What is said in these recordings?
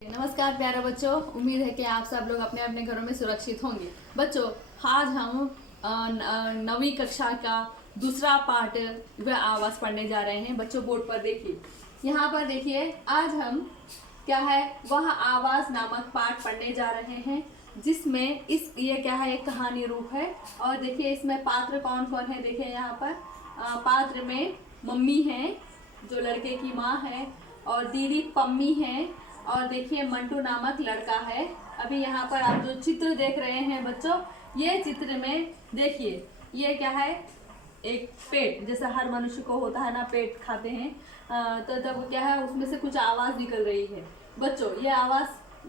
नमस्कार प्यारे बच्चों, उम्मीद है कि आप सब लोग अपने अपने घरों में सुरक्षित होंगे। बच्चों, आज हम नवीं कक्षा का दूसरा पाठ व आवाज पढ़ने जा रहे हैं। बच्चों बोर्ड पर देखिए, यहाँ पर देखिए, आज हम क्या है वह आवाज नामक पाठ पढ़ने जा रहे हैं, जिसमें ये क्या है, एक कहानी रूप है। और देखिए इसमें पात्र कौन कौन है। देखिए यहाँ पर पात्र में मम्मी है जो लड़के की माँ है, और दीदी पम्मी है, और देखिए मंटू नामक लड़का है। अभी यहाँ पर आप जो चित्र देख रहे हैं बच्चों, ये चित्र में देखिए ये क्या है, एक पेट जैसा हर मनुष्य को होता है ना, पेट खाते हैं तो जब क्या है उसमें से कुछ आवाज़ निकल रही है। बच्चों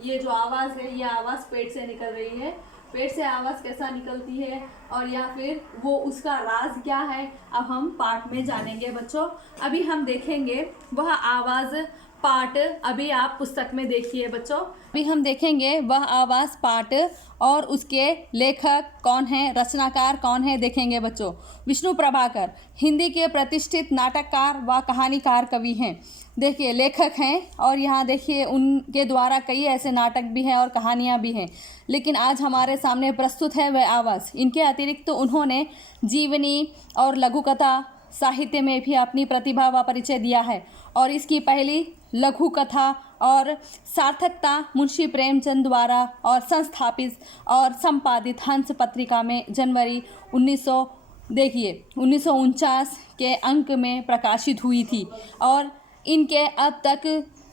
ये जो आवाज़ है, ये आवाज़ पेट से निकल रही है। पेट से आवाज़ कैसा निकलती है और या फिर वो उसका राज क्या है, अब हम पाठ में जानेंगे। बच्चों अभी हम देखेंगे वह आवाज़ पाठ, अभी आप पुस्तक में देखिए। बच्चों अभी हम देखेंगे वह आवाज़ पाठ और उसके लेखक कौन है, रचनाकार कौन है, देखेंगे। बच्चों विष्णु प्रभाकर हिंदी के प्रतिष्ठित नाटककार व कहानीकार कवि हैं। देखिए लेखक हैं, और यहाँ देखिए उनके द्वारा कई ऐसे नाटक भी हैं और कहानियाँ भी हैं, लेकिन आज हमारे सामने प्रस्तुत है वह आवाज़। इनके अतिरिक्त तो उन्होंने जीवनी और लघु कथा साहित्य में भी अपनी प्रतिभा व परिचय दिया है, और इसकी पहली लघु कथा और सार्थकता मुंशी प्रेमचंद द्वारा और संस्थापित और संपादित हंस पत्रिका में जनवरी 1949 के अंक में प्रकाशित हुई थी। और इनके अब तक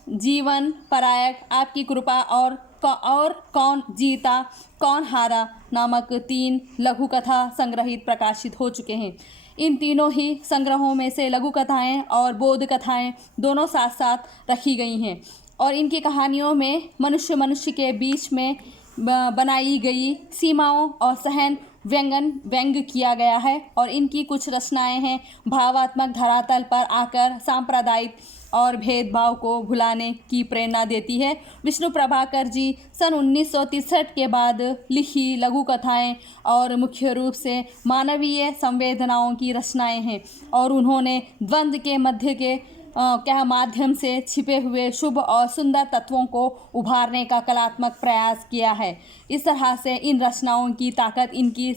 जीवन परायक, आपकी कृपा और कौन जीता कौन हारा नामक 3 लघु कथा संग्रहित प्रकाशित हो चुके हैं। इन तीनों ही संग्रहों में से लघु कथाएँ और बोध कथाएँ दोनों साथ साथ रखी गई हैं, और इनकी कहानियों में मनुष्य के बीच में बनाई गई सीमाओं और सहन व्यंग किया गया है। और इनकी कुछ रचनाएं हैं भावात्मक धरातल पर आकर सांप्रदायिक और भेदभाव को भुलाने की प्रेरणा देती है। विष्णु प्रभाकर जी सन 1963 के बाद लिखी लघु कथाएं और मुख्य रूप से मानवीय संवेदनाओं की रचनाएं हैं, और उन्होंने द्वंद्व के मध्य के माध्यम से छिपे हुए शुभ और सुंदर तत्वों को उभारने का कलात्मक प्रयास किया है। इस तरह से इन रचनाओं की ताकत इनकी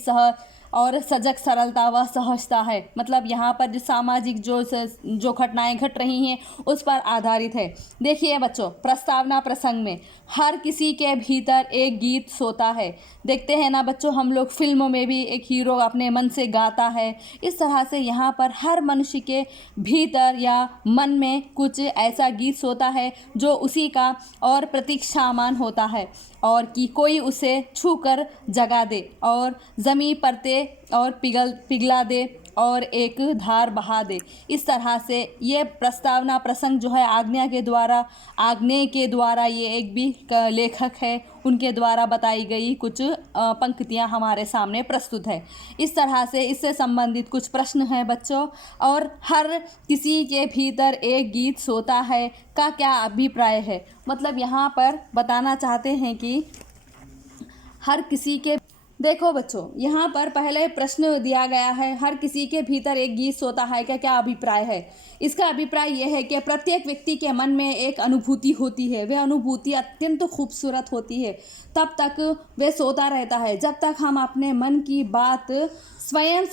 और सजग सरलता व सहजता है। मतलब यहाँ पर जो सामाजिक जो घटनाएं घट रही हैं उस पर आधारित है। देखिए बच्चों, प्रस्तावना प्रसंग में हर किसी के भीतर एक गीत सोता है। देखते हैं ना बच्चों, हम लोग फिल्मों में भी एक हीरो अपने मन से गाता है। इस तरह से यहाँ पर हर मनुष्य के भीतर या मन में कुछ ऐसा गीत सोता है जो उसी का और प्रतीक्षामान होता है, और कि कोई उसे छू कर जगा दे और ज़मीं परते और पिघला दे और एक धार बहा दे। इस तरह से ये प्रस्तावना प्रसंग जो है आग्नेय के द्वारा ये एक भी लेखक है, उनके द्वारा बताई गई कुछ पंक्तियां हमारे सामने प्रस्तुत है। इस तरह से इससे संबंधित कुछ प्रश्न हैं बच्चों। और हर किसी के भीतर एक गीत सोता है का क्या अभिप्राय है। मतलब यहाँ पर बताना चाहते हैं कि हर किसी के, देखो बच्चों यहाँ पर पहले प्रश्न दिया गया है, हर किसी के भीतर एक गीत सोता है का क्या अभिप्राय है। इसका अभिप्राय यह है कि प्रत्येक व्यक्ति के मन में एक अनुभूति होती है, वह अनुभूति अत्यंत खूबसूरत होती है। तब तक वह सोता रहता है जब तक हम अपने मन की बात स्वयं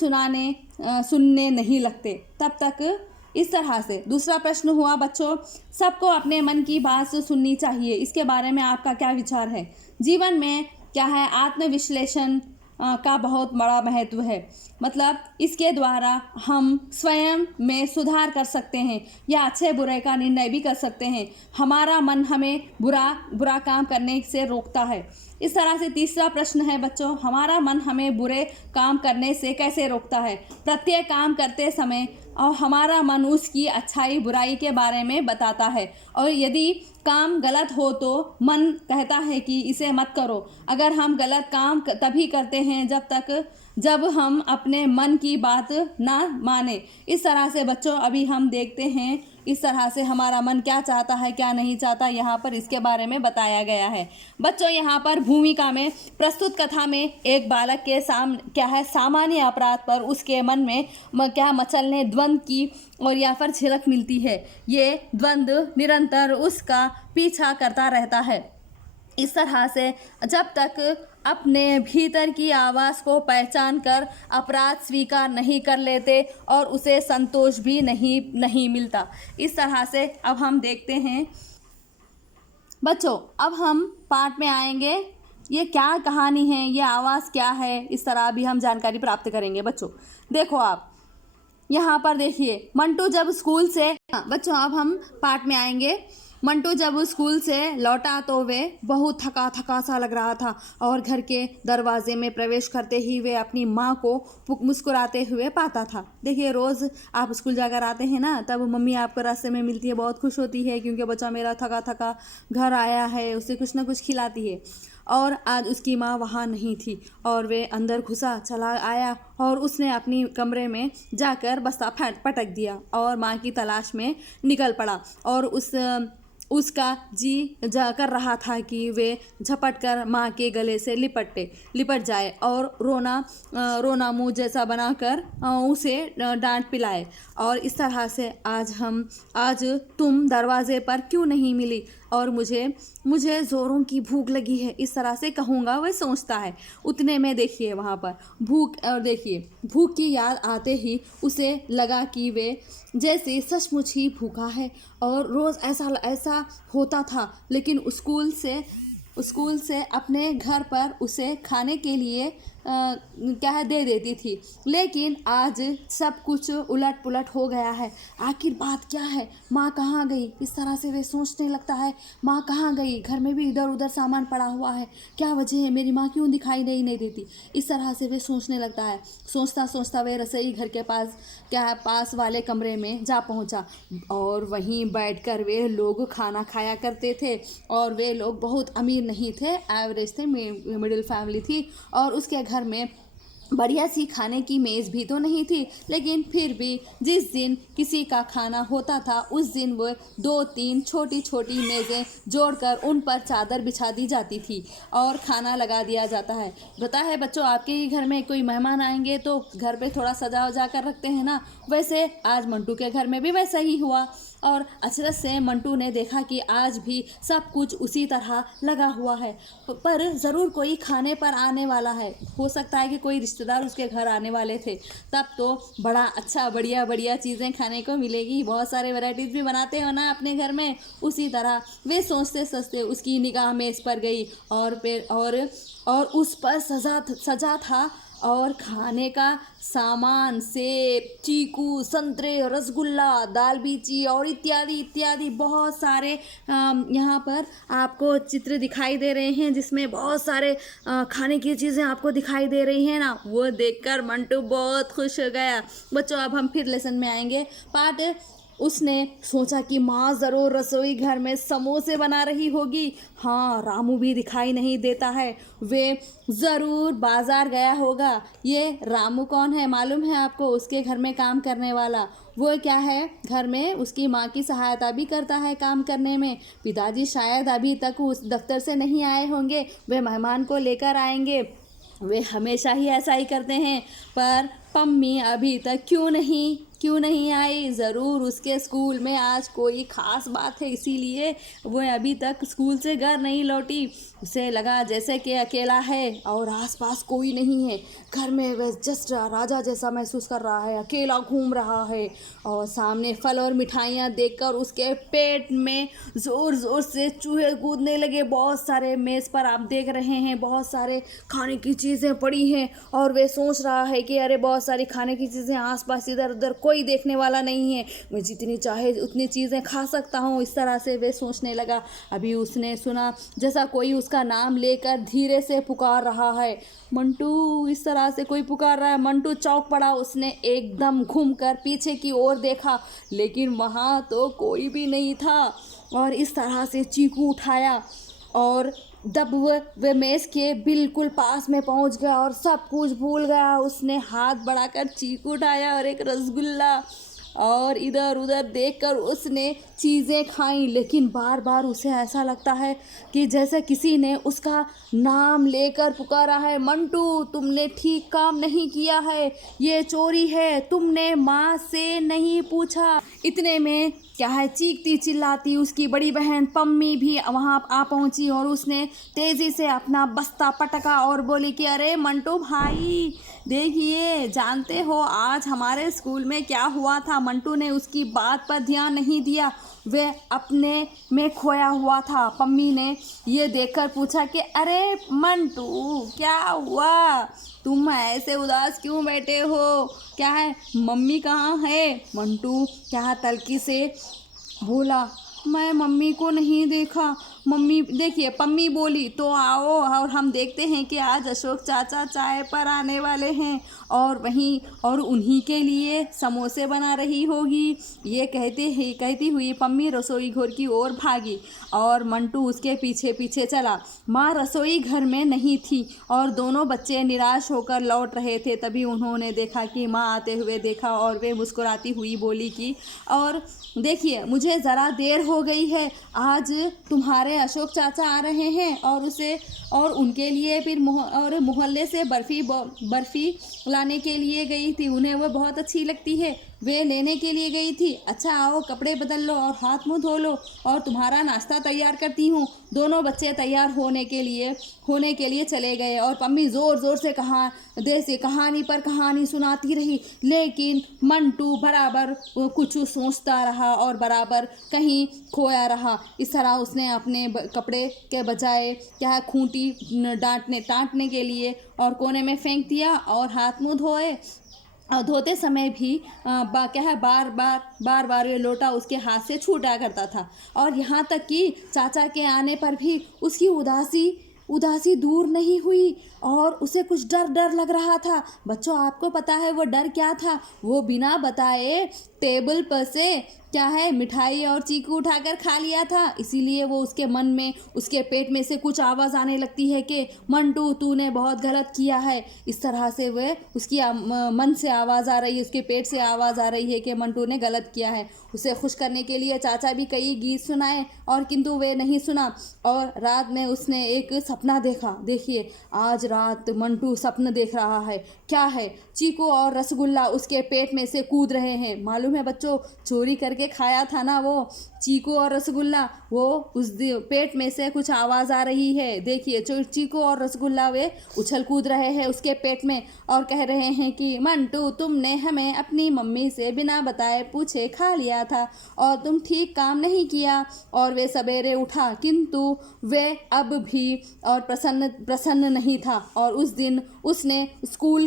सुनने नहीं लगते, तब तक। इस तरह से दूसरा प्रश्न हुआ बच्चों, सबको अपने मन की बात सुननी चाहिए, इसके बारे में आपका क्या विचार है। जीवन में क्या है, आत्मविश्लेषण का बहुत बड़ा महत्व है। मतलब इसके द्वारा हम स्वयं में सुधार कर सकते हैं या अच्छे बुरे का निर्णय भी कर सकते हैं। हमारा मन हमें बुरा काम करने से रोकता है। इस तरह से तीसरा प्रश्न है बच्चों, हमारा मन हमें बुरे काम करने से कैसे रोकता है। प्रत्येक काम करते समय और हमारा मन उसकी अच्छाई बुराई के बारे में बताता है, और यदि काम गलत हो तो मन कहता है कि इसे मत करो। अगर हम गलत काम तभी करते हैं जब तक जब हम अपने मन की बात ना माने। इस तरह से बच्चों अभी हम देखते हैं इस तरह से हमारा मन क्या चाहता है क्या नहीं चाहता, यहाँ पर इसके बारे में बताया गया है। बच्चों यहाँ पर भूमिका में प्रस्तुत कथा में एक बालक के क्या है सामान्य अपराध पर उसके मन में क्या मचलने द्वंद्व की और या फिर झलक मिलती है। ये द्वंद्व निरंतर उसका पीछा करता रहता है। इस तरह से जब तक अपने भीतर की आवाज़ को पहचान कर अपराध स्वीकार नहीं कर लेते और उसे संतोष भी नहीं मिलता। इस तरह से अब हम देखते हैं बच्चों, अब हम पाठ में आएंगे। ये क्या कहानी है, ये आवाज़ क्या है, इस तरह भी हम जानकारी प्राप्त करेंगे। बच्चों देखो, आप यहाँ पर देखिए, मंटू जब स्कूल से बच्चों अब हम पाठ में आएंगे। मंटू जब स्कूल से लौटा तो वे बहुत थका थका सा लग रहा था और घर के दरवाजे में प्रवेश करते ही वे अपनी माँ को मुस्कुराते हुए पाता था। देखिए, रोज़ आप स्कूल जाकर आते हैं ना, तब मम्मी आपको रास्ते में मिलती है, बहुत खुश होती है क्योंकि बच्चा मेरा थका थका घर आया है, उसे कुछ ना कुछ खिलाती है। और आज उसकी माँ वहाँ नहीं थी और वे अंदर घुसा चला आया और उसने अपनी कमरे में जाकर बस्ता पटक दिया और माँ की तलाश में निकल पड़ा। और उसका जी कर रहा था कि वे झपट कर माँ के गले से लिपट जाए और रोना मुँह जैसा बनाकर उसे डांट पिलाए। और इस तरह से आज तुम दरवाजे पर क्यों नहीं मिली और मुझे ज़ोरों की भूख लगी है, इस तरह से कहूँगा वह सोचता है। उतने में देखिए वहाँ पर भूख की याद आते ही उसे लगा कि वे जैसे सचमुच ही भूखा है और रोज़ ऐसा होता था, लेकिन स्कूल से अपने घर पर उसे खाने के लिए दे देती थी, लेकिन आज सब कुछ उलट पुलट हो गया है। आखिर बात क्या है, माँ कहाँ गई, इस तरह से वे सोचने लगता है। माँ कहाँ गई, घर में भी इधर उधर सामान पड़ा हुआ है, क्या वजह है, मेरी माँ क्यों दिखाई नहीं देती, इस तरह से वे सोचने लगता है। सोचता सोचता वे रसोई घर के पास वाले कमरे में जा पहुँचा और वहीं बैठकर वे लोग खाना खाया करते थे। और वे लोग बहुत अमीर नहीं थे, एवरेज थे, मिडिल फैमिली थी और उसके घर में बढ़िया सी खाने की मेज़ भी तो नहीं थी, लेकिन फिर भी जिस दिन किसी का खाना होता था उस दिन वो 2-3 छोटी छोटी मेज़ें जोड़कर उन पर चादर बिछा दी जाती थी और खाना लगा दिया जाता है। पता है बच्चों, आपके ही घर में कोई मेहमान आएंगे तो घर पे थोड़ा सजा वजा कर रखते हैं ना, वैसे आज मंटू के घर में भी वैसा ही हुआ। और अचरज से मंटू ने देखा कि आज भी सब कुछ उसी तरह लगा हुआ है, पर ज़रूर कोई खाने पर आने वाला है। हो सकता है कि कोई रिश्तेदार उसके घर आने वाले थे, तब तो बड़ा अच्छा बढ़िया चीज़ें खाने को मिलेगी, बहुत सारे वैरायटीज़ भी बनाते हो ना अपने घर में। उसी तरह वे सोचते सोचते उसकी निगाह मेज़ पर गई और उस पर सजा था और खाने का सामान, सेब, चीकू, संतरे, रसगुल्ला, दाल बीची और इत्यादि बहुत सारे यहाँ पर आपको चित्र दिखाई दे रहे हैं, जिसमें बहुत सारे खाने की चीज़ें आपको दिखाई दे रही हैं ना। वो देखकर मंटू बहुत खुश हो गया। बच्चों अब हम फिर लेसन में आएंगे। पाठ उसने सोचा कि माँ ज़रूर रसोई घर में समोसे बना रही होगी। हाँ, रामू भी दिखाई नहीं देता है, वे ज़रूर बाज़ार गया होगा। ये रामू कौन है मालूम है आपको? उसके घर में काम करने वाला। वो क्या है, घर में उसकी माँ की सहायता भी करता है काम करने में। पिताजी शायद अभी तक उस दफ्तर से नहीं आए होंगे, वे मेहमान को लेकर आएंगे। वे हमेशा ही ऐसा ही करते हैं, पर पम्मी अभी तक क्यों नहीं आई? ज़रूर उसके स्कूल में आज कोई ख़ास बात है, इसीलिए वो अभी तक स्कूल से घर नहीं लौटी। उसे लगा जैसे कि अकेला है और आसपास कोई नहीं है। घर में वह जस्ट राजा जैसा महसूस कर रहा है, अकेला घूम रहा है। और सामने फल और मिठाइयाँ देखकर उसके पेट में ज़ोर से चूहे कूदने लगे। बहुत सारे मेज़ पर आप देख रहे हैं बहुत सारे खाने की चीज़ें पड़ी हैं और वे सोच रहा है कि अरे बहुत सारी खाने की चीज़ें आसपास इधर उधर कोई देखने वाला नहीं है, मैं जितनी चाहे उतनी चीज़ें खा सकता हूँ। इस तरह से वे सोचने लगा। अभी उसने सुना जैसा कोई उसका नाम लेकर धीरे से पुकार रहा है, मंटू। इस तरह से कोई पुकार रहा है। मंटू चौंक पड़ा। उसने एकदम घूमकर पीछे की ओर देखा, लेकिन वहाँ तो कोई भी नहीं था। और इस तरह से चीकू उठाया और जब वह मेज़ के बिल्कुल पास में पहुंच गया और सब कुछ भूल गया, उसने हाथ बढ़ाकर चीकू उठाया और एक रसगुल्ला, और इधर उधर देखकर उसने चीज़ें खाईं। लेकिन बार बार उसे ऐसा लगता है कि जैसे किसी ने उसका नाम लेकर पुकारा है, मंटू तुमने ठीक काम नहीं किया है, ये चोरी है, तुमने माँ से नहीं पूछा। इतने में क्या है, चीखती चिल्लाती उसकी बड़ी बहन पम्मी भी वहाँ आ पहुँची और उसने तेज़ी से अपना बस्ता पटका और बोली कि अरे मंटू भाई देखिए, जानते हो आज हमारे स्कूल में क्या हुआ था। मंटू ने उसकी बात पर ध्यान नहीं दिया, वह अपने में खोया हुआ था। पम्मी ने ये देखकर पूछा कि अरे मंटू क्या हुआ, तुम ऐसे उदास क्यों बैठे हो, क्या है, मम्मी कहाँ है। मंटू क्या तल्खी से बोला, मैं मम्मी को नहीं देखा। मम्मी देखिए, पम्मी बोली तो आओ और हम देखते हैं कि आज अशोक चाचा चाय पर आने वाले हैं और उन्हीं के लिए समोसे बना रही होगी। ये कहती हुई पम्मी रसोई घर की ओर भागी और मंटू उसके पीछे पीछे चला। माँ रसोई घर में नहीं थी और दोनों बच्चे निराश होकर लौट रहे थे। तभी उन्होंने देखा कि माँ आते हुए देखा और वे मुस्कुराती हुई बोली कि और देखिए, मुझे ज़रा देर हो गई है, आज तुम्हारे अशोक चाचा आ रहे हैं और उनके लिए फिर मोहल्ले से बर्फ़ी लाने के लिए गई थी। उन्हें वह बहुत अच्छी लगती है, वे लेने के लिए गई थी। अच्छा आओ, कपड़े बदल लो और हाथ मुंह धो लो और तुम्हारा नाश्ता तैयार करती हूँ। दोनों बच्चे तैयार होने के लिए चले गए और पम्मी ज़ोर ज़ोर से कहानी पर कहानी सुनाती रही। लेकिन मंटू बराबर कुछ सोचता रहा और बराबर कहीं खोया रहा। इस तरह उसने अपने कपड़े के बजाय क्या खूंटी डांटने के लिए और कोने में फेंक दिया और हाथ मुंह धोए। और धोते समय भी बार बार ये लोटा उसके हाथ से छूटा करता था। और यहाँ तक कि चाचा के आने पर भी उसकी उदासी दूर नहीं हुई और उसे कुछ डर लग रहा था। बच्चों, आपको पता है वो डर क्या था? वो बिना बताए टेबल पर से क्या है मिठाई और चीकू उठाकर खा लिया था। इसीलिए वो उसके मन में, उसके पेट में से कुछ आवाज़ आने लगती है कि मंटू तूने बहुत गलत किया है। इस तरह से वह उसकी मन से आवाज़ आ रही है, उसके पेट से आवाज़ आ रही है कि मंटू ने गलत किया है। उसे खुश करने के लिए चाचा भी कई गीत सुनाए और किंतु वे नहीं सुना। और रात में उसने एक सपना देखा। देखिए, आज रात मंटू सपना देख रहा है। क्या है? चीकू और रसगुल्ला उसके पेट में से कूद रहे हैं। मालूम है बच्चों, चोरी करके खाया था ना वो चीकू और रसगुल्ला, वो उस पेट में से कुछ आवाज़ आ रही है। देखिए, चीकू और रसगुल्ला वे उछल कूद रहे हैं उसके पेट में और कह रहे हैं कि मंटू तुमने हमें अपनी मम्मी से बिना बताए पूछे खा लिया था और तुम ठीक काम नहीं किया। और वे सवेरे उठा किंतु वे अब भी और प्रसन्न नहीं था। और उस दिन उसने स्कूल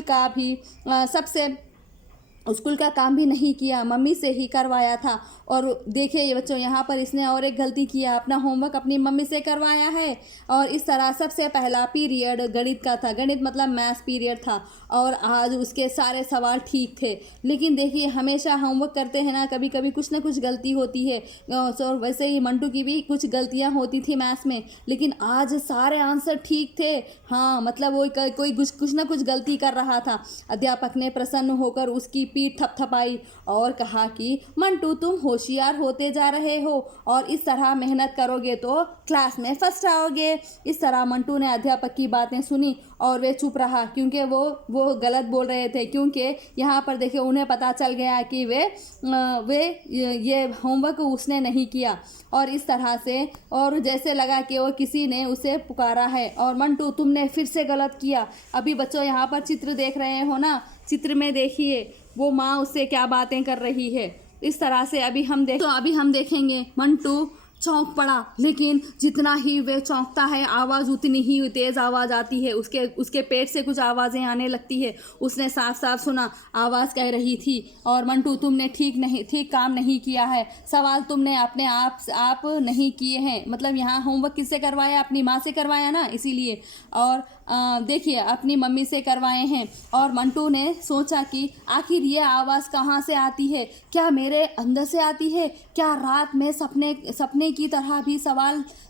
का काम भी नहीं किया, मम्मी से ही करवाया था। और देखिए ये बच्चों, यहाँ पर इसने और एक गलती किया, अपना होमवर्क अपनी मम्मी से करवाया है। और इस तरह सबसे पहला पीरियड गणित का था, गणित मतलब मैथ्स पीरियड था, और आज उसके सारे सवाल ठीक थे। लेकिन देखिए, हमेशा होमवर्क करते हैं ना, कभी कभी कुछ ना कुछ गलती होती है। और वैसे ही मंटू की भी कुछ गलतियाँ होती थी मैथ्स में, लेकिन आज सारे आंसर ठीक थे। हाँ, मतलब वो कोई कुछ ना कुछ गलती कर रहा था। अध्यापक ने प्रसन्न होकर उसकी पीठ थपथपाई और कहा कि मंटू तुम होशियार होते जा रहे हो और इस तरह मेहनत करोगे तो क्लास में फर्स्ट आओगे। इस तरह मंटू ने अध्यापक की बातें सुनी और वे चुप रहा, क्योंकि वो गलत बोल रहे थे। क्योंकि यहाँ पर देखिए, उन्हें पता चल गया कि वे ये होमवर्क उसने नहीं किया। और इस तरह से और जैसे लगा कि वो किसी ने उसे पुकारा है और मंटू तुमने फिर से गलत किया। अभी बच्चों यहाँ पर चित्र देख रहे हो ना, चित्र में देखिए वो माँ उससे क्या बातें कर रही है। इस तरह से अभी हम देखेंगे मंटू चौंक पड़ा, लेकिन जितना ही वे चौंकता है आवाज़ उतनी ही तेज़ आवाज़ आती है। उसके पेट से कुछ आवाज़ें आने लगती है। उसने साफ साफ सुना, आवाज़ कह रही थी और मंटू तुमने ठीक काम नहीं किया है। सवाल तुमने अपने आप नहीं किए हैं। मतलब यहाँ होमवर्क किससे करवाया? अपनी माँ से करवाया ना, इसीलिए। और देखिए, अपनी मम्मी से करवाए हैं। और मंटू ने सोचा कि आखिर ये आवाज़ कहाँ से आती है? क्या मेरे अंदर से आती है? क्या रात में सपने बोलने की तरह भी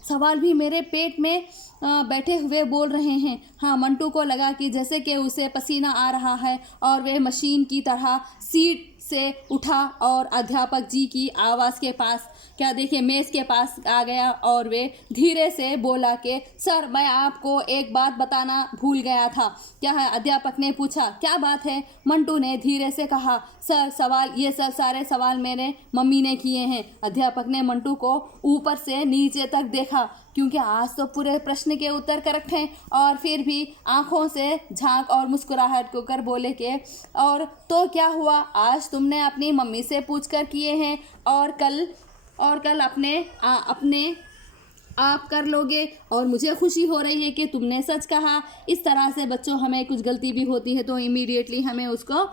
सवाल भी मेरे पेट में बैठे हुए बोल रहे हैं। हाँ, मंटू को लगा कि जैसे कि उसे पसीना आ रहा है और वह मशीन की तरह सीट से उठा और अध्यापक जी की आवाज़ के पास देखिए मेज़ के पास आ गया और वे धीरे से बोला कि सर, मैं आपको एक बात बताना भूल गया था। क्या है? अध्यापक ने पूछा। क्या बात है? मंटू ने धीरे से कहा। सर, ये सारे सवाल मेरे मम्मी ने किए हैं। अध्यापक ने मंटू को ऊपर से नीचे तक देखा, क्योंकि आज तो पूरे प्रश्न के उत्तर करेक्ट हैं, और फिर भी आंखों से झांक और मुस्कुराहट कर बोले कि और तो क्या हुआ, आज तुमने अपनी मम्मी से पूछकर किए हैं और कल अपने आप कर लोगे, और मुझे खुशी हो रही है कि तुमने सच कहा। इस तरह से बच्चों, हमें कुछ गलती भी होती है तो इमीडिएटली हमें उसका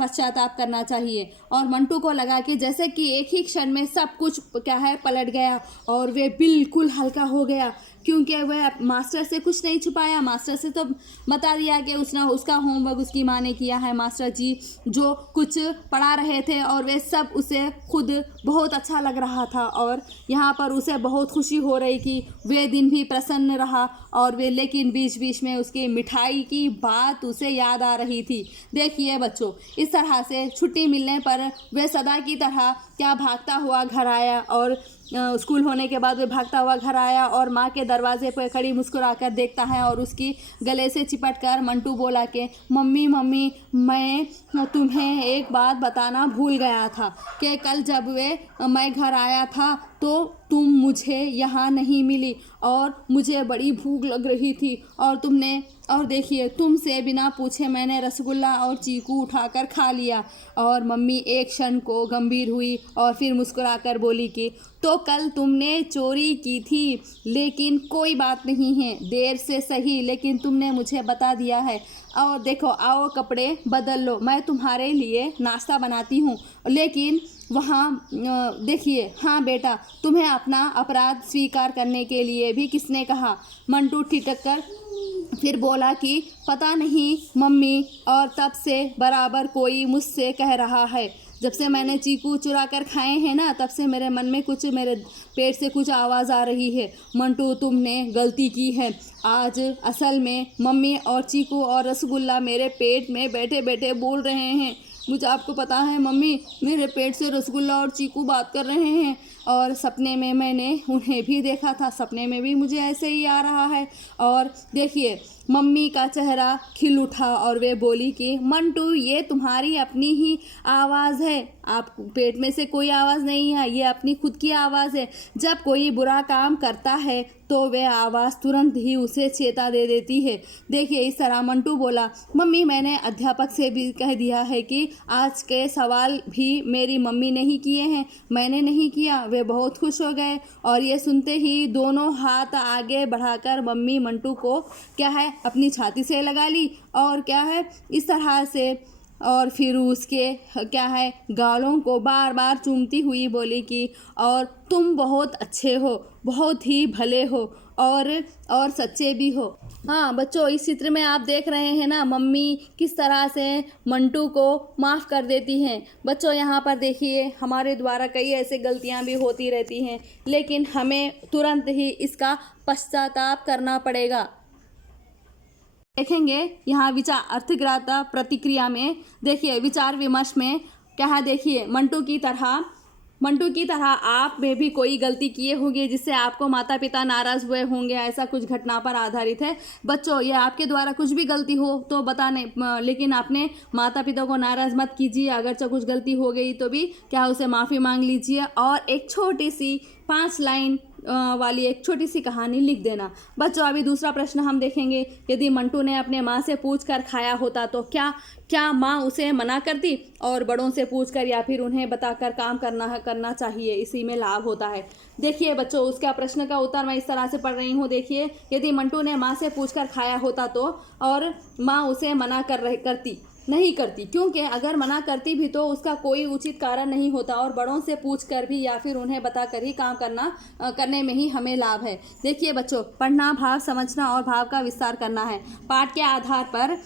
पश्चाताप करना चाहिए। और मंटू को लगा कि जैसे कि एक ही क्षण में सब कुछ पलट गया और वे बिल्कुल हल्का हो गया, क्योंकि वह मास्टर से कुछ नहीं छुपाया। मास्टर से तो बता दिया कि उसका होमवर्क उसकी माँ ने किया है। मास्टर जी जो कुछ पढ़ा रहे थे और वे सब उसे खुद बहुत अच्छा लग रहा था, और यहाँ पर उसे बहुत खुशी हो रही कि वे दिन भी प्रसन्न रहा, और वे लेकिन बीच बीच में उसकी मिठाई की बात उसे याद आ रही थी। देखिए बच्चों, इस तरह से छुट्टी मिलने पर वे सदा की तरह भागता हुआ घर आया, और स्कूल होने के बाद वे भागता हुआ घर आया और माँ के दरवाजे पर खड़ी मुस्कुराकर देखता है, और उसकी गले से चिपट कर मंटू बोला कि मम्मी मैं तुम्हें एक बात बताना भूल गया था कि कल जब मैं घर आया था तो तुम मुझे यहाँ नहीं मिली और मुझे बड़ी भूख लग रही थी, और देखिए तुमसे बिना पूछे मैंने रसगुल्ला और चीकू उठाकर खा लिया। और मम्मी एक क्षण को गंभीर हुई और फिर मुस्कुराकर बोली कि तो कल तुमने चोरी की थी, लेकिन कोई बात नहीं है, देर से सही लेकिन तुमने मुझे बता दिया है। और देखो, आओ कपड़े बदल लो, मैं तुम्हारे लिए नाश्ता बनाती हूँ। लेकिन वहाँ देखिए, हाँ बेटा, तुम्हें अपना अपराध स्वीकार करने के लिए भी किसने कहा? मंटू ठिठक कर फिर बोला कि पता नहीं मम्मी, और तब से बराबर कोई मुझसे कह रहा है, जब से मैंने चीकू चुरा कर खाए हैं ना, तब से मेरे मन में मेरे पेट से कुछ आवाज़ आ रही है। मंटू, तुमने गलती की है। आज असल में मम्मी और चीकू और रसगुल्ला मेरे पेट में बैठे बैठे बोल रहे हैं। मुझे आपको पता है मम्मी, मेरे पेट से रसगुल्ला और चीकू बात कर रहे हैं, और सपने में मैंने उन्हें भी देखा था, सपने में भी मुझे ऐसे ही आ रहा है। और देखिए, मम्मी का चेहरा खिल उठा और वे बोली कि मंटू, ये तुम्हारी अपनी ही आवाज़ है, आप पेट में से कोई आवाज़ नहीं है, ये अपनी खुद की आवाज़ है। जब कोई बुरा काम करता है तो वह आवाज़ तुरंत ही उसे चेता दे देती है। देखिए, इस तरह मंटू बोला, मम्मी, मैंने अध्यापक से भी कह दिया है कि आज के सवाल भी मेरी मम्मी ने ही किए हैं, मैंने नहीं किया। वे बहुत खुश हो गए, और ये सुनते ही दोनों हाथ आगे बढ़ाकर मम्मी मंटू को अपनी छाती से लगा ली, और इस तरह से, और फिर उसके गालों को बार बार चूमती हुई बोली कि और तुम बहुत अच्छे हो, बहुत ही भले हो, और सच्चे भी हो। हाँ बच्चों, इस चित्र में आप देख रहे हैं ना, मम्मी किस तरह से मंटू को माफ़ कर देती हैं। बच्चों, यहाँ पर देखिए, हमारे द्वारा कई ऐसे गलतियाँ भी होती रहती हैं, लेकिन हमें तुरंत ही इसका पश्चाताप करना पड़ेगा। देखेंगे यहाँ विचार अर्थग्राता प्रतिक्रिया में, देखिए विचार विमर्श में देखिए, मंटू की तरह आप में भी कोई गलती किए होंगे जिससे आपको माता पिता नाराज़ हुए होंगे, ऐसा कुछ घटना पर आधारित है। बच्चों, ये आपके द्वारा कुछ भी गलती हो तो बताने, लेकिन अपने माता पिता को नाराज़ मत कीजिए। अगर कुछ गलती हो गई तो भी उसे माफ़ी मांग लीजिए, और एक छोटी सी 5 लाइन वाली एक छोटी सी कहानी लिख देना। बच्चों, अभी दूसरा प्रश्न हम देखेंगे। यदि मंटू ने अपने माँ से पूछकर खाया होता तो क्या माँ उसे मना करती? और बड़ों से पूछकर या फिर उन्हें बताकर काम करना चाहिए, इसी में लाभ होता है। देखिए बच्चों, उसका प्रश्न का उत्तर मैं इस तरह से पढ़ रही हूँ। देखिए, यदि मंटू ने माँ से पूछकर खाया होता तो, और माँ उसे मना नहीं करती, क्योंकि अगर मना करती भी तो उसका कोई उचित कारण नहीं होता, और बड़ों से पूछकर भी या फिर उन्हें बताकर ही काम करने में ही हमें लाभ है। देखिए बच्चों, पढ़ना, भाव समझना और भाव का विस्तार करना है। पाठ के आधार पर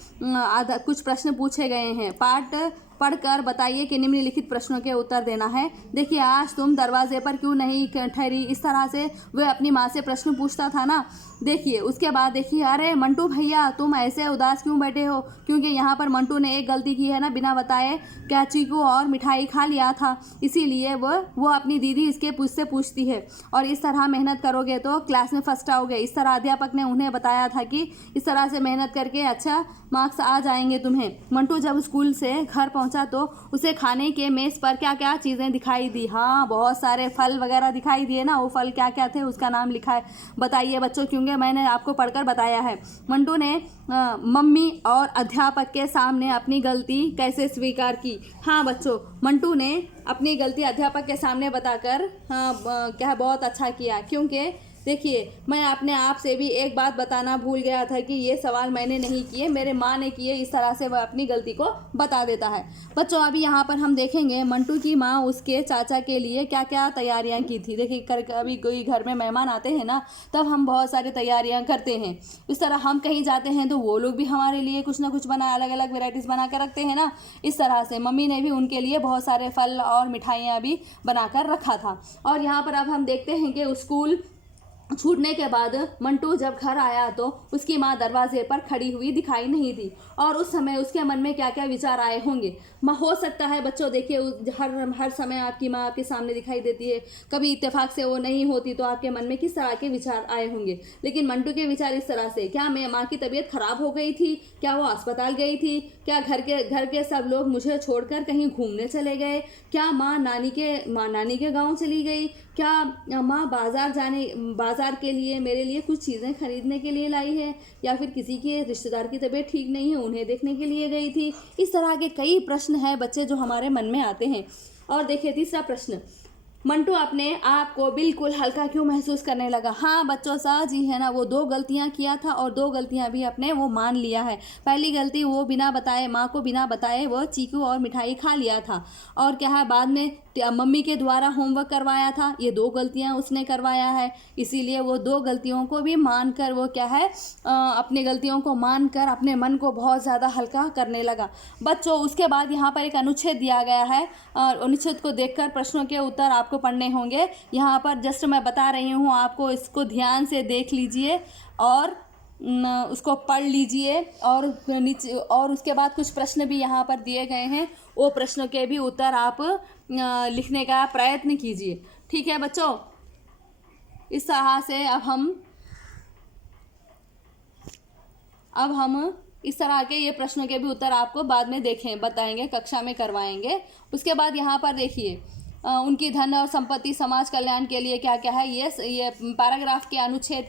कुछ प्रश्न पूछे गए हैं। पाठ पढ़कर बताइए कि निम्नलिखित प्रश्नों के उत्तर देना है। देखिए, आज तुम दरवाजे पर क्यों नहीं ठहरी, इस तरह से वह अपनी माँ से प्रश्न पूछता था ना। देखिए, उसके बाद देखिए, अरे मंटू भैया तुम ऐसे उदास क्यों बैठे हो, क्योंकि यहाँ पर मंटू ने एक गलती की है ना, बिना बताए क्या चीकू और मिठाई खा लिया था, इसीलिए वो अपनी दीदी इसके से पूछती है। और इस तरह मेहनत करोगे तो क्लास में फर्स्ट आओगे। इस तरह अध्यापक ने उन्हें बताया था कि इस तरह से मेहनत करके अच्छा मार्क्स आ जाएंगे तुम्हें। मंटू जब स्कूल से घर पहुंचा तो उसे खाने के मेज़ पर क्या क्या चीज़ें दिखाई दी। हाँ, बहुत सारे फल वगैरह दिखाई दिए ना। वो फल क्या क्या थे उसका नाम लिखा है, बताइए बच्चों, क्योंकि मैंने आपको पढ़कर बताया है। मंटू ने मम्मी और अध्यापक के सामने अपनी गलती कैसे स्वीकार की। हाँ बच्चों, मंटू ने अपनी गलती अध्यापक के सामने बताकर क्या बहुत अच्छा किया, क्योंकि देखिए, मैं अपने आप से भी एक बात बताना भूल गया था कि ये सवाल मैंने नहीं किए, मेरे माँ ने किए। इस तरह से वह अपनी गलती को बता देता है। बच्चों, अभी यहाँ पर हम देखेंगे मंटू की माँ उसके चाचा के लिए क्या क्या तैयारियाँ की थी। देखिए, कभी कोई घर में मेहमान आते हैं ना, तब हम बहुत सारी तैयारियाँ करते हैं। इस तरह हम कहीं जाते हैं तो वो लोग भी हमारे लिए कुछ ना कुछ बना, अलग अलग वेराइटीज़ बना कर रखते हैं ना। इस तरह से मम्मी ने भी उनके लिए बहुत सारे फल और मिठाइयाँ भी बना कर रखा था। और यहाँ पर अब हम देखते हैं कि स्कूल छूटने के बाद मंटू जब घर आया तो उसकी माँ दरवाजे पर खड़ी हुई दिखाई नहीं दी, और उस समय उसके मन में क्या क्या विचार आए होंगे। हो सकता है बच्चों, देखिए, हर समय आपकी माँ आपके सामने दिखाई देती है, कभी इत्तेफाक से वो नहीं होती, तो आपके मन में किस तरह के विचार आए होंगे। लेकिन मंटू के विचार इस तरह से, क्या मैं माँ की तबीयत खराब हो गई थी, क्या वो अस्पताल गई थी, क्या घर के सब लोग मुझे छोड़कर कहीं घूमने चले गए, क्या माँ नानी के गाँव चली गई, क्या माँ बाजार के लिए मेरे लिए कुछ चीज़ें खरीदने के लिए लाई है, या फिर किसी के रिश्तेदार की तबीयत ठीक नहीं है उन्हें देखने के लिए गई थी। इस तरह के कई प्रश्न हैं बच्चे जो हमारे मन में आते हैं। और देखिए, तीसरा प्रश्न, मंटू अपने आप को बिल्कुल हल्का क्यों महसूस करने लगा। हाँ बच्चों, सहज ही है ना, वो 2 गलतियां किया था और 2 गलतियां भी अपने वो मान लिया है। पहली गलती, वो बिना बताए, माँ को बिना बताए वो चीकू और मिठाई खा लिया था। और क्या है, बाद में मम्मी के द्वारा होमवर्क करवाया था। ये 2 गलतियां उसने करवाया है, इसीलिए वो 2 गलतियों को भी मानकर वो क्या है, अपनी गलतियों को मानकर अपने मन को बहुत ज़्यादा हल्का करने लगा। बच्चों, उसके बाद यहाँ पर एक अनुच्छेद दिया गया है, और अनुच्छेद को देखकर प्रश्नों के उत्तर आपको पढ़ने होंगे। यहाँ पर जस्ट मैं बता रही हूँ आपको, इसको ध्यान से देख लीजिए और उसको पढ़ लीजिए। और नीचे और उसके बाद कुछ प्रश्न भी यहाँ पर दिए गए हैं, वो प्रश्नों के भी उत्तर आप लिखने का प्रयत्न कीजिए। ठीक है बच्चों, इस तरह से अब हम इस तरह के ये प्रश्नों के भी उत्तर आपको बाद में बताएंगे, कक्षा में करवाएंगे। उसके बाद यहाँ पर देखिए, उनकी धन और संपत्ति समाज कल्याण के लिए क्या क्या है, ये पैराग्राफ के अनुच्छेद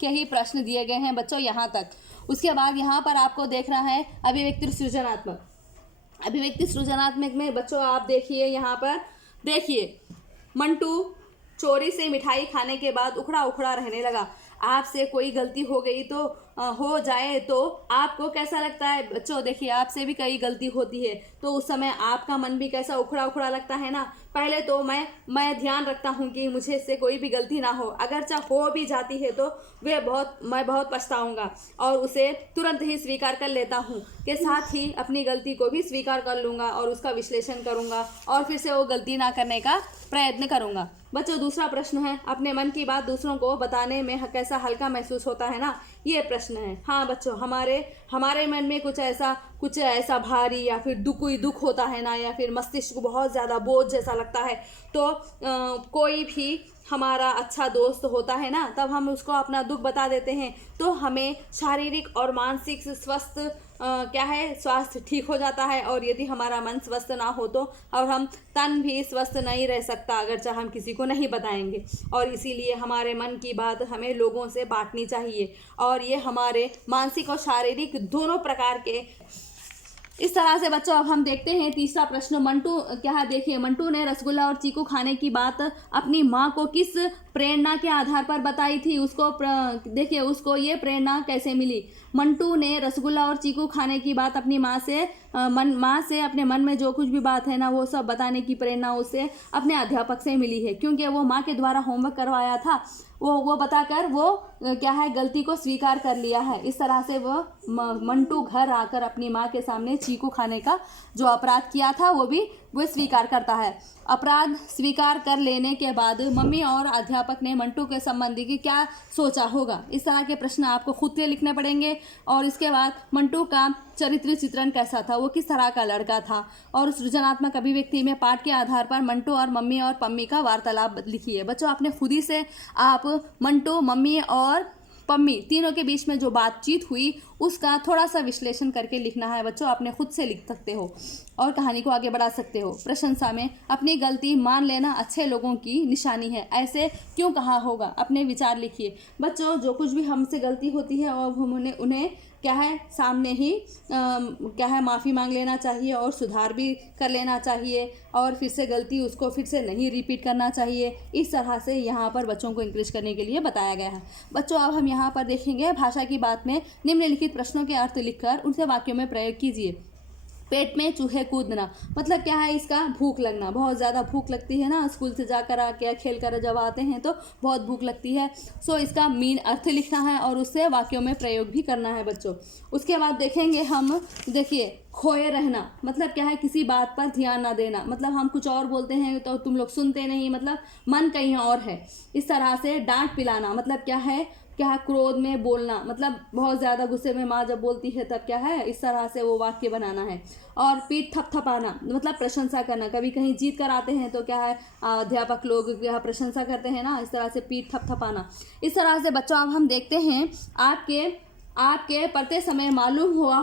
के ही प्रश्न दिए गए हैं बच्चों, यहाँ तक। उसके बाद यहाँ पर आपको देखना है अभिव्यक्ति सृजनात्मक में बच्चों आप देखिए, यहाँ पर देखिए, मंटू चोरी से मिठाई खाने के बाद उखड़ा उखड़ा रहने लगा। आपसे कोई गलती हो गई तो हो जाए तो आपको कैसा लगता है बच्चों। देखिए, आपसे भी कई गलती होती है तो उस समय आपका मन भी कैसा उखड़ा उखड़ा लगता है ना। पहले तो मैं ध्यान रखता हूँ कि मुझे इससे कोई भी गलती ना हो, अगर चाहे हो भी जाती है तो मैं बहुत पछताऊँगा और उसे तुरंत ही स्वीकार कर लेता हूँ, के साथ ही अपनी गलती को भी स्वीकार कर लूँगा और उसका विश्लेषण करूँगा और फिर से वो गलती ना करने का प्रयत्न करूँगा। बच्चों, दूसरा प्रश्न है, अपने मन की बात दूसरों को बताने में कैसा हल्का महसूस होता है ना, ये प्रश्न है। हाँ बच्चों, हमारे मन में कुछ ऐसा भारी या फिर कोई दुख होता है ना, या फिर मस्तिष्क को बहुत ज़्यादा बोझ जैसा लगता है, तो कोई भी हमारा अच्छा दोस्त होता है ना, तब हम उसको अपना दुख बता देते हैं तो हमें शारीरिक और मानसिक स्वास्थ्य ठीक हो जाता है। और यदि हमारा मन स्वस्थ ना हो तो और हम तन भी स्वस्थ नहीं रह सकता अगर चाहे हम किसी को नहीं बताएंगे। और इसीलिए हमारे मन की बात हमें लोगों से बांटनी चाहिए, और ये हमारे मानसिक और शारीरिक दोनों प्रकार के। इस तरह से बच्चों अब हम देखते हैं तीसरा प्रश्न। मंटू क्या है, देखिए, मंटू ने रसगुल्ला और चीकू खाने की बात अपनी माँ को किस प्रेरणा के आधार पर बताई थी। उसको देखिए उसको ये प्रेरणा कैसे मिली। मंटू ने रसगुल्ला और चीकू खाने की बात अपनी माँ से अपने मन में जो कुछ भी बात है ना वो सब बताने की प्रेरणा उसे अपने अध्यापक से मिली है, क्योंकि वो माँ के द्वारा होमवर्क करवाया था। वो बताकर वो क्या है गलती को स्वीकार कर लिया है। इस तरह से वो मंटू घर आकर अपनी माँ के सामने चीकू खाने का जो अपराध किया था वो स्वीकार करता है। अपराध स्वीकार कर लेने के बाद मम्मी और अध्यापक ने मंटू के संबंधी की क्या सोचा होगा, इस तरह के प्रश्न आपको खुद से लिखने पड़ेंगे। और इसके बाद मंटू का चरित्र चित्रण कैसा था, वो किस तरह का लड़का था, और सृजनात्मक अभिव्यक्ति में पाठ के आधार पर मंटू और मम्मी और पम्मी का वार्तालाप लिखिए। बच्चों आपने खुद ही से आप मंटू, मम्मी और पम्मी तीनों के बीच में जो बातचीत हुई उसका थोड़ा सा विश्लेषण करके लिखना है। बच्चों आपने खुद से लिख सकते हो और कहानी को आगे बढ़ा सकते हो। प्रशंसा में अपनी गलती मान लेना अच्छे लोगों की निशानी है, ऐसे क्यों कहा होगा, अपने विचार लिखिए। बच्चों जो कुछ भी हमसे गलती होती है और हम उन्हें क्या है सामने ही क्या है माफ़ी मांग लेना चाहिए और सुधार भी कर लेना चाहिए, और फिर से गलती उसको फिर से नहीं रिपीट करना चाहिए। इस तरह से यहाँ पर बच्चों को इंकरेज करने के लिए बताया गया है। बच्चों अब हम यहाँ पर देखेंगे भाषा की बात में निम्नलिखित प्रश्नों के अर्थ लिखकर उनसे वाक्यों में प्रयोग कीजिए। पेट में चूहे कूदना मतलब क्या है, इसका भूख लगना, बहुत ज़्यादा भूख लगती है ना, स्कूल से जाकर आके खेल कर जब आते हैं तो बहुत भूख लगती है। सो इसका मीन अर्थ लिखना है और उससे वाक्यों में प्रयोग भी करना है बच्चों। उसके बाद देखेंगे हम, देखिए खोए रहना मतलब क्या है, किसी बात पर ध्यान ना देना, मतलब हम कुछ और बोलते हैं तो तुम लोग सुनते नहीं, मतलब मन कहीं और है। इस तरह से डांट पिलाना मतलब क्या है, क्रोध में बोलना, मतलब बहुत ज़्यादा गुस्से में माँ जब बोलती है तब क्या है, इस तरह से वो वाक्य बनाना है। और पीठ थपथपाना मतलब प्रशंसा करना, कभी कहीं जीत कर आते हैं तो क्या है अध्यापक लोग क्या प्रशंसा करते हैं ना, इस तरह से पीठ थपथपाना। इस तरह से बच्चों अब हम देखते हैं आपके पढ़ते समय मालूम हुआ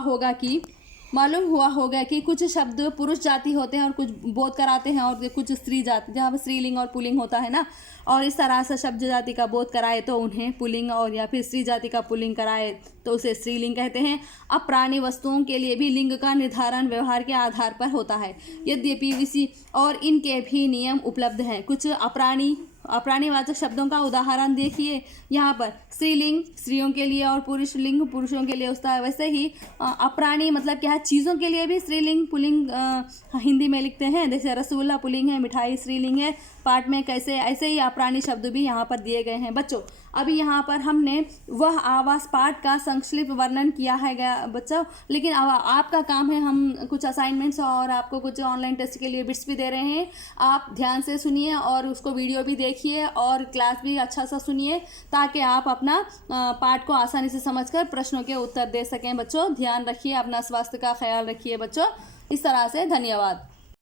होगा कि कुछ शब्द पुरुष जाति होते हैं और कुछ बोध कराते हैं, और कुछ स्त्री जाति, जहाँ पर स्त्रीलिंग और पुल्लिंग होता है ना, और इस तरह से शब्द जाति का बोध कराए तो उन्हें पुल्लिंग, और या फिर स्त्री जाति का पुल्लिंग कराए तो उसे स्त्रीलिंग कहते हैं। अब प्राणी वस्तुओं के लिए भी लिंग का निर्धारण व्यवहार के आधार पर होता है, यद्यपि इसी और इनके भी नियम उपलब्ध हैं। कुछ अप्राणीवाचक शब्दों का उदाहरण देखिए यहाँ पर, स्त्रीलिंग स्त्रियों के लिए और पुरुषलिंग पुरुषों के लिए होता है। वैसे ही अप्राणी मतलब क्या है, चीज़ों के लिए भी स्त्रीलिंग पुल्लिंग हिंदी में लिखते हैं, जैसे रसगुल्ला पुल्लिंग है, मिठाई स्त्रीलिंग है, पाठ में कैसे, ऐसे ही अप्राणी शब्द भी यहाँ पर दिए गए हैं। बच्चों अभी यहाँ पर हमने वह आवास पाठ का संक्षिप्त वर्णन किया है गया बच्चों, लेकिन आपका काम है, हम कुछ असाइनमेंट्स और आपको कुछ ऑनलाइन टेस्ट के लिए बिट्स भी दे रहे हैं, आप ध्यान से सुनिए और उसको वीडियो भी देखिए और क्लास भी अच्छा सा सुनिए, ताकि आप अपना पाठ को आसानी से समझकर प्रश्नों के उत्तर दे सकें। बच्चों ध्यान रखिए, अपना स्वास्थ्य का ख्याल रखिए बच्चों। इस तरह से धन्यवाद।